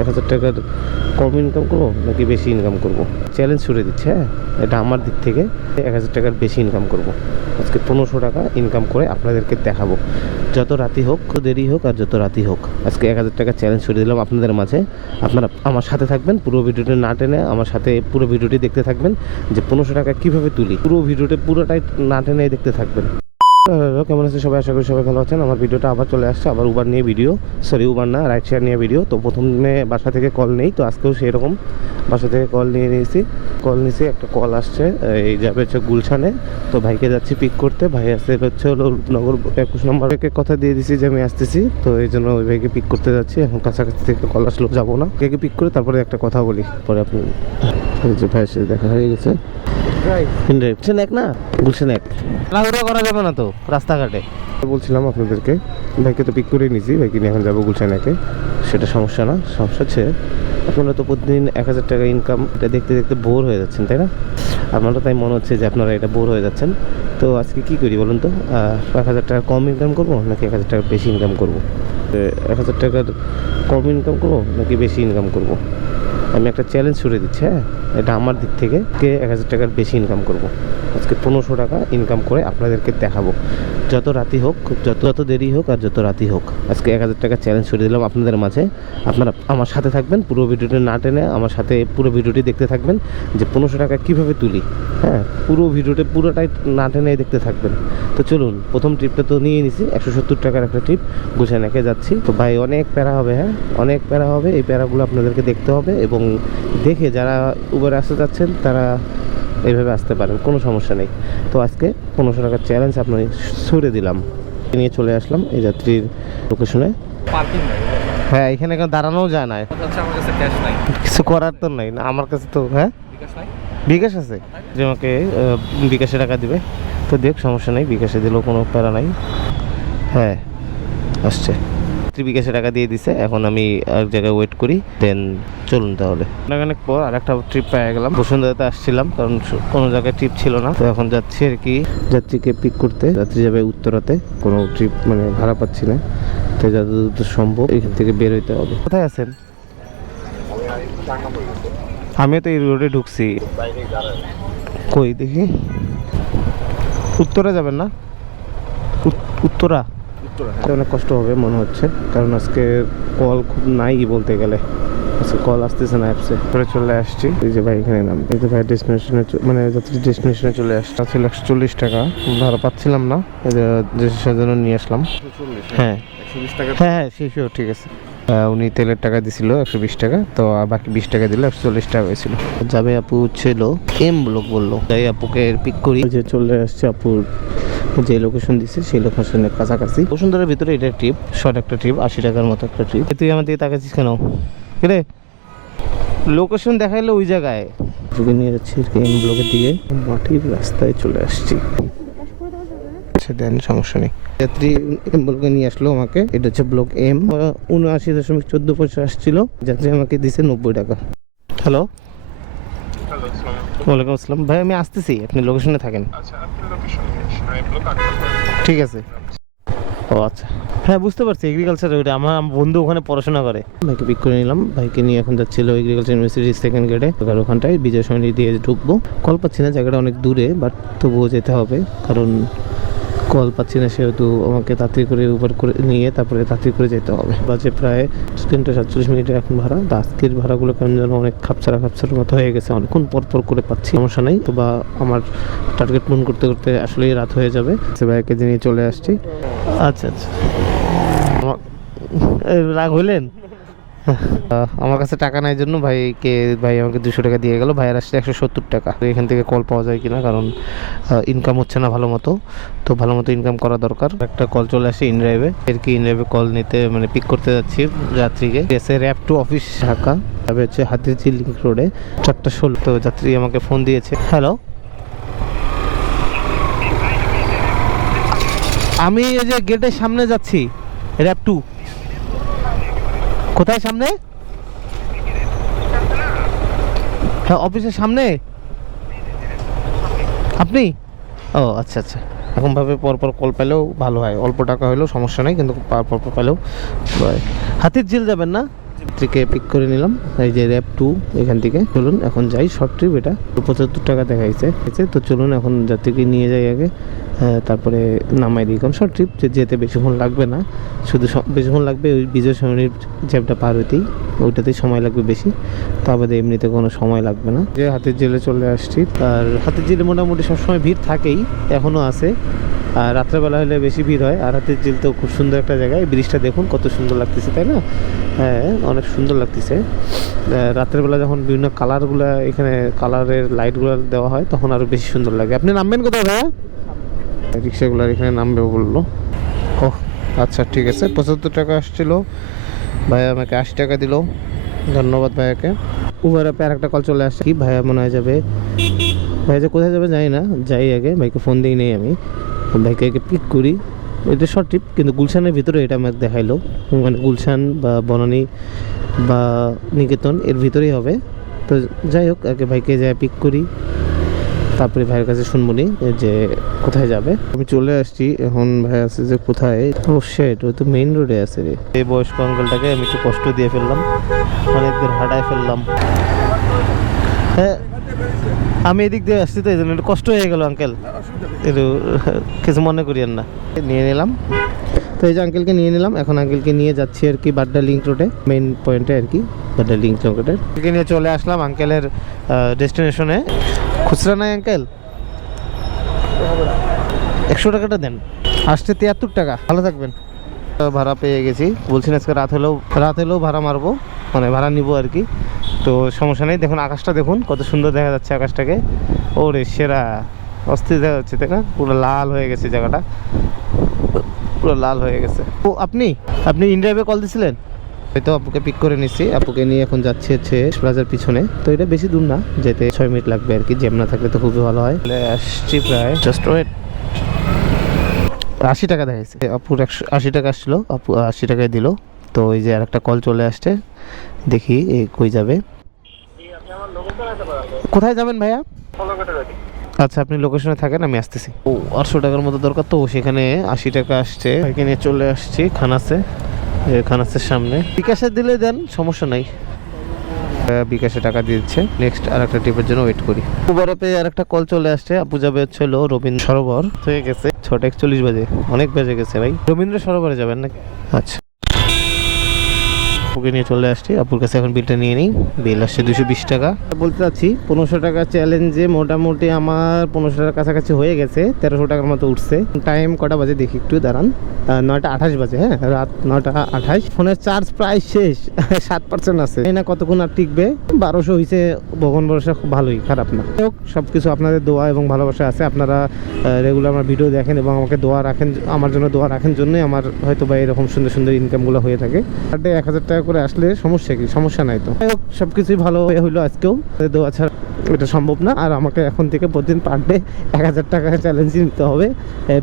1000 টাকার কম ইনকাম করবো নাকি বেশি ইনকাম করব চ্যালেঞ্জ ছুড়ে দিচ্ছে। হ্যাঁ, এটা আমার দিক থেকে 1000 টাকার বেশি ইনকাম করব। আজকে 1500 টাকা ইনকাম করে আপনাদেরকে দেখাবো। যত রাতি হোক, দেরি হোক আর যত রাতি হোক, আজকে 1000 টাকা চ্যালেঞ্জ ছুড়ে দিলাম আপনাদের মাঝে। আপনারা আমার সাথে থাকবেন, পুরো ভিডিওটি না টেনে আমার সাথে পুরো ভিডিওটি দেখতে থাকবেন যে 1500 টাকা কীভাবে তুলি। পুরো ভিডিওটি পুরোটাই না টেনে দেখতে থাকবেন। কেমন আছে সবাই? আশা করি সবাই ভালো আছেন। আমার ভিডিওটা আবার চলে আসছে, আবার উবার নিয়ে ভিডিও, সরি উবার না, রাইড শেয়ার নিয়ে ভিডিও। তো প্রথমে বাসা থেকে কল নেই, তো আজকেও সেরকম বাসা থেকে কল নিয়েছি। একটা কল আসছে, এই যাবে হচ্ছে গুলশানে। তো ভাইকে যাচ্ছি পিক করতে। ভাই আসতে হচ্ছে হলো রূপনগর 21 নম্বরকে কথা দিয়ে দিছি যে আমি আসতেছি, তো এই জন্য ওই ভাইকে পিক করতে যাচ্ছি। এখন কাছাকাছি থেকে কল আসলো, যাবো না, ভাইকে পিক করে তারপরে একটা কথা বলি। পরে আপনি যে ভাইয়ের সাথে দেখা হয়ে গেছে। করা যাবে না তো রাস্তাঘাটে। বলছিলাম আপনাদেরকে, ভাইকে তো পিক করে নিয়েছি, ভাইকে নিয়ে এখন যাবো গুলশানাকে। সেটা সমস্যা না, সমস্যা হচ্ছে আপনারা তো প্রতিদিন 1000 টাকা ইনকাম এটা দেখতে দেখতে বোর হয়ে যাচ্ছেন, তাই না? আপনারা তাই মনে হচ্ছে যে আপনারা এটা বোর হয়ে যাচ্ছেন। তো আজকে কি করি বলুন তো? 1000 টাকা কম ইনকাম করবো নাকি 1000 টাকা বেশি ইনকাম করবো? 1000 টাকার কম ইনকাম করবো নাকি বেশি ইনকাম করবো? আমি একটা চ্যালেঞ্জ ছুড়ে দিচ্ছি। হ্যাঁ, এটা আমার দিক থেকে 1000 টাকার বেশি ইনকাম করব। আজকে 1500 টাকা ইনকাম করে আপনাদেরকে দেখাবো। যত রাতি হোক, যত দেরি হোক আর যত রাতি হোক, আজকে 1000 টাকা চ্যালেঞ্জ ছুড়ে দিলাম আপনাদের মাঝে। আপনারা আমার সাথে থাকবেন, পুরো ভিডিওটি না টেনে আমার সাথে পুরো ভিডিওটি দেখতে থাকবেন যে 1500 টাকা কীভাবে তুলি। হ্যাঁ, পুরো ভিডিওটি পুরোটাই না টেনে দেখতে থাকবেন। তো চলুন, প্রথম ট্রিপটা তো নিয়ে নিছি, 170 টাকার একটা ট্রিপ, গুলশানাকে যাচ্ছি। তো ভাই অনেক প্যারা হবে, হ্যাঁ অনেক প্যারা হবে। এই প্যারাগুলো আপনাদেরকে দেখতে হবে এবং দেখে যারা উবের আসতে যাচ্ছেন তারা এইভাবে আসতে পারেন, কোনো সমস্যা নেই। তো আজকে 1500 টাকার চ্যালেঞ্জ আপনাকে ছুড়ে দিলাম, নিয়ে চলে আসলাম এই যাত্রীর লোকেশনে। হ্যাঁ, এখানে কেন দাঁড়ানোও যায় না, কিছু করার তো নাই না আমার কাছে তো। হ্যাঁ, বিকাশ আছে যে আমাকে বিকাশে টাকা দিবে, তো দেখ সমস্যা নেই, বিকাশে দিলেও কোনো প্যারা নাই। হ্যাঁ আসছে, বিকাশে টাকা দিয়ে দিছে। এখন আমি এক জায়গায় ওয়েট করি, দেন চলুন তাহলে। অনেক পর আর একটা ট্রিপ পেয়ে গেলাম। বসুন্ধরাতে আসছিলাম কারণ কোনো জায়গায় ট্রিপ ছিল না, তো এখন যাচ্ছি আর কি যাত্রীকে পিক করতে। যাত্রী যাবে উত্তরাতে, কোনো ট্রিপ মানে ভাড়া পাচ্ছি না, তো যতদূর সম্ভব এখান থেকে বের হইতে হবে। কোথায় আছেন? আমিও তো এই রোডে ঢুকছি। কই দেখি, উত্তরা যাবেন না? উত্তরা অনেক কষ্ট হবে মনে হচ্ছে, কারণ আজকে কল খুব নাই বলতে গেলে। আজকে কল আসতেছে না অ্যাপসে। পরে চলে আসছি, এই যে ভাই এখানে নাম, এই যে ভাই ডেস্টিনেশনে মানে যাত্রীর ডেস্টিনেশনে চলে আসছে। ছিল 140 টাকা, ভাড়া পাচ্ছিলাম না, সেজন্য নিয়ে আসলাম। হ্যাঁ হ্যাঁ শিশু ঠিক আছে। উনি তেলের টাকা দিছিল 120 টাকা, তো বাকি 20 টাকা দিলে 140 টাকা হয়েছিল। যাবে আপু ছিল এম ব্লক বললো, তাই আপুকে পিক করি। যে চলে আসছে আপুর যে লোকেশন দিচ্ছে সেই লোকেশনের কাছাকাছি। বসুন্ধরার ভিতরে এটা ট্রিপ, শর্ট একটা ট্রিপ, 80 টাকার মতো একটা ট্রিপ। তুই আমার দিকে তাকাচ্ছিস কেন রে? লোকেশন দেখাইলে ওই জায়গায় ওকে নিয়ে যাচ্ছি এম ব্লকের দিকে। মাটির রাস্তায় চলে আসছি, দেন সমস্যা নেই। যাত্রী এম ব্লকে নিয়ে আসলো আমাকে। এটা হচ্ছে ব্লক এম, 79.14 আসছিল। যাত্রী আমাকে দিছে 90 টাকা। হ্যালো, ওয়ালাইকুম আসসালাম ভাই, আমি আসতেছি, আপনি লোকেশনে থাকেন। ঠিক আছে। ও আচ্ছা, হ্যাঁ বুঝতে পারছি, এগ্রিকালচার ওইটা আমার বন্ধু ওখানে পড়াশোনা করে। ভাইকে পিক করে নিলাম, ভাইকে নিয়ে এখন যাচ্ছিল এগ্রিকালচার ইউনিভার্সিটির সেকেন্ড গেটে। ওখানটায় বিজয় সমিতি দিয়ে ঢুকবো। কল পাচ্ছি না, জায়গাটা অনেক দূরে, বাট তবুও যেতে হবে, কারণ কল পাচ্ছি না, সেহেতু আমাকে তাড়াতাড়ি করে উবার করে নিয়ে তারপরে তাড়াতাড়ি করে যেতে হবে। বাজে প্রায় 3:47 এখন ভাড়া। তো আজকের ভাড়াগুলো কেমন যেন অনেক খাপছাড়া মতো হয়ে গেছে, অনেকক্ষণ পর করে পাচ্ছি। সমস্যা নেই, তো বা আমার টার্গেট পূরণ করতে করতে আসলেই রাত হয়ে যাবে। সে ভাইকে নিয়ে চলে আসছি। আচ্ছা আচ্ছা, রাগ হইলেন? আমার কাছে টাকা নাই জন্য ভাই আমাকে 200 টাকা দিয়ে গেল। ভাইয়ের আসছে 170 টাকা। এখান থেকে কল পাওয়া যায় কিনা, কারণ ইনকাম হচ্ছে না ভালো মতো, তো ভালো মতো ইনকাম করা দরকার। একটা কল চলে আসে ইনড্রাইভে, ইনড্রাইভে কল নিতে মানে পিক করতে যাচ্ছি যাত্রীকে। এসে র্যাপ টু অফিস ঢাকা, তবে হচ্ছে হাতিরঝিল লিংক রোডে 4:16। তো যাত্রী আমাকে ফোন দিয়েছে। হ্যালো, আমি এই যে গেটের সামনে যাচ্ছি, র্যাপ টু। কোথায় সামনে? হ্যাঁ অফিসের সামনে। আপনি? ও আচ্ছা আচ্ছা, এখন ভাবে পরপর কল পেলেও ভালো হয়, অল্প টাকা হলেও সমস্যা নেই, কিন্তু পরপর পেলেও। হাতির ঝিল যাবেন না? থেকে পিক করে নিলাম এই যে র্যাপ 2 এখান থেকে। চলুন এখন যাই, শর্ট ট্রিপ এটা 75 টাকা দেখাইছে। তো চলুন এখন যাত্রীকে নিয়ে যাই আগে, তারপরে নামাই দিই। কারণ শর্ট ট্রিপ যেতে বেশিক্ষণ লাগবে না, শুধু বেশিক্ষণ লাগবে ওই বিজয় সরণির জ্যাপটা পার হইতেই, ওইটাতেই সময় লাগবে বেশি। তবে এমনিতে কোনো সময় লাগবে না। যে হাতের জেলে চলে আসছি, আর হাতের জেলে মোটামুটি সবসময় ভিড় থাকেই, এখনও আছে। আর রাত্রেবেলা হলে বেশি ভিড় হয়। আর হাতের জেল তো খুব সুন্দর একটা জায়গায়, ব্রিজটা দেখুন কত সুন্দর লাগতেছে, তাই না? হ্যাঁ, অনেক সুন্দর লাগতেছে। রাত্রেবেলা যখন বিভিন্ন কালারগুলো এখানে কালারের লাইটগুলো দেওয়া হয় তখন আরও বেশি সুন্দর লাগে। আপনি নামবেন কোথাও ভাইয়া? রিক্সাগুলো এখানে নামবে বললো। ওহ আচ্ছা ঠিক আছে। 75 টাকা আসছিল, ভাইয়া আমাকে 80 টাকা দিল, ধন্যবাদ ভাইয়াকে। উবার অ্যাপে আর একটা কল চলে আসছে, কি ভাইয়া মনে হয় যাবে। ভাইয়া যে কোথায় যাবে জানি না, যাই আগে ভাইকে ফোন দিই নেই আমি, ভাইকে আগে পিক করি। এটা শর্ট ট্রিপ কিন্তু গুলশানের ভিতরে এটা আমাকে দেখাইলো, মানে গুলশান বা বনানী বা নিকেতন এর ভিতরেই হবে। তো যাই হোক আগে ভাইকে যাই পিক করি, তারপরে ভাইয়ের কাছে শুনবো নি যে কোথায় যাবে। আমি চলে আসছি এখন, ভাই আছে যে কোথায়। ও শেট, ও তো মেইন রোডে আছে রে। এই বয়স্ক আঙ্কেলটাকে আমি একটু কষ্ট দিয়ে ফেললাম, অনেক দূর হাঁটায় ফেললাম। হ্যাঁ আমি এদিক দিয়ে আসছি তো এই জন্য একটু কষ্ট হয়ে গেল আঙ্কেল, একটু কিছু মনে করিয়েন না। নিয়ে নিলাম তো, এই যে আঙ্কেলকে নিয়ে নিলাম। এখন আঙ্কেলকে নিয়ে যাচ্ছি আর কি বাড্ডা লিঙ্ক রোডে, মেইন পয়েন্টে আর কি, বাড্ডা লিঙ্ক রোডে। আঙ্কেলকে নিয়ে চলে আসলাম আঙ্কেলের ডেস্টিনেশনে। খুচরা নাই আঙ্কেল, 100 টাকাটা দেন। আসছে 73 টাকা। ভালো থাকবেন। ভাড়া পেয়ে গেছি, বলছেন আজকে রাত হলেও ভাড়া মারবো, মানে ভাড়া নিব আর কি। তো সমস্যা নেই। দেখুন আকাশটা দেখুন কত সুন্দর দেখা যাচ্ছে আকাশটাকে। ওরে সেরা, অস্থির দেখা যাচ্ছে তাই না? পুরো লাল হয়ে গেছে জায়গাটা, পুরো লাল হয়ে গেছে। ও আপনি ইন্ডিয়াবে কল দিছিলেন? হয়তো আপুকে পিক করে নিচ্ছি, আপুকে নিয়ে এখন যাচ্ছি হচ্ছে প্লাজার পিছনে। তো এটা বেশি দূর না, যেতে 6 মিনিট লাগবে আর কি, জ্যাম না থাকলে তো খুবই ভালো হয়। আসছি প্রায়, জাস্ট ওয়েট। 80 টাকা দেখাইছে, আপুর 80 টাকা আসছিলো, আপু 80 টাকায় দিল। তো এই যে আরেকটা কল চলে আসছে, দেখি কই যাবে। কোথায় যাবেন ভাইয়া? আচ্ছা আপনি লোকেশনে থাকেন, আমি আসতেছি। ও 800 টাকার মতো দরকার, তো সেখানে 80 টাকা আসছে। ভাইকে নিয়ে চলে আসছি খানাসে, খানাসের সামনে। বিকাশে দিলে দেন, সমস্যা নাই। বিকাশে টাকা দিয়ে দিচ্ছে। নেক্সট আর একটা ট্রিপের জন্য ওয়েট করি। উবার অ্যাপে আর একটা কল চলে আসছে, আপু যাবে হচ্ছে রবীন্দ্র সরোবর। হয়ে গেছে 6:41 বাজে, অনেক বেজে গেছে ভাই। রবীন্দ্র সরোবরে যাবেন নাকি? আচ্ছা আপুকে নিয়ে চলে আসছি, আপুর কাছে এখন বিলটা নিয়ে নিই। বিল আসছে 220 টাকা। বলতে চাচ্ছি 1500 টাকা চ্যালেঞ্জে মোটামুটি আমার 1500 টাকার কাছাকাছি হয়ে গেছে, 1300 টাকার মতো উঠছে। টাইম কটা বাজে দেখি একটু দাঁড়ান, 9:28 বাজে। হ্যাঁ রাত 9:28। ফোনের চার্জ প্রায় শেষ, 7% আছে। এই না কতক্ষণ আর টিকবে। 1200 হয়েছে, ভগবান ভরসা খুব ভালোই, খারাপ না। হোক সব কিছু আপনাদের দোয়া এবং ভালোবাসা আছে। আপনারা রেগুলার আমার ভিডিও দেখেন এবং আমাকে দোয়া রাখেন, আমার জন্য দোয়া রাখেন জন্যই আমার হয়তো বা এরকম সুন্দর সুন্দর ইনকামগুলো হয়ে থাকে। পার ডে 1000 টাকা করে আসলে সমস্যা কি? সমস্যা নাই তো। হোক সব কিছুই ভালো হইলো আজকেও, দোয়া ছাড়া এটা সম্ভব না। আর আমাকে এখন থেকে প্রতিদিন পার ডে 1000 টাকা চ্যালেঞ্জ নিতে হবে।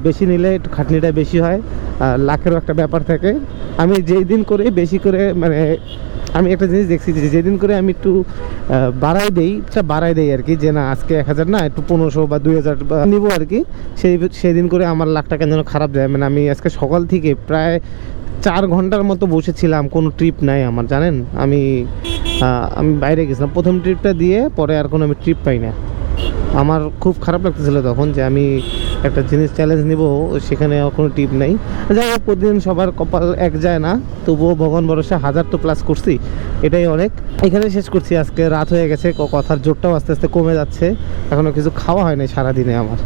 বেশি নিলে একটু খাটনিটা বেশি হয়, আর লাখেরও একটা ব্যাপার থাকে। আমি যেই দিন করে বেশি করে, মানে আমি একটা জিনিস দেখছি যে যেদিন করে আমি একটু বাড়াই দেই আর কি, যে না আজকে 1000 না, একটু 1500 বা 2000 নিব আর কি, সেই দিন করে আমার লাখ টাকা যেন খারাপ যায়। মানে আমি আজকে সকাল থেকে প্রায় 4 ঘন্টার মতো বসেছিলাম, কোনো ট্রিপ নাই আমার, জানেন। আমি বাইরে গেছিলাম প্রথম ট্রিপটা দিয়ে, পরে আর কোনো আমি ট্রিপ পাই না। আমার খুব খারাপ লাগতেছিল তখন যে আমি একটা জিনিস চ্যালেঞ্জ নিব, সেখানে কোনো টিপ নেই। যাই হোক প্রতিদিন সবার কপাল এক যায় না, তবুও ভগবান ভরসা 1000 তো প্লাস করছি, এটাই অনেক। এখানে শেষ করছি, আজকে রাত হয়ে গেছে, কথার জোরটাও আস্তে আস্তে কমে যাচ্ছে। এখনও কিছু খাওয়া হয় নাই সারাদিনে আমার।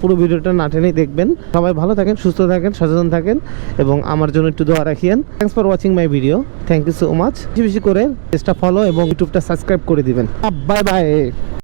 পুরো ভিডিওটা না টেনেই দেখবেন। সবাই ভালো থাকেন, সুস্থ থাকেন, সচেতন থাকেন এবং আমার জন্য একটু দোয়া রাখিয়েন। Thanks for watching my video, thank you so much. বেশি বেশি করে পেজটা ফলো এবং ইউটিউবটা সাবস্ক্রাইব করে দিবেন। Bye bye.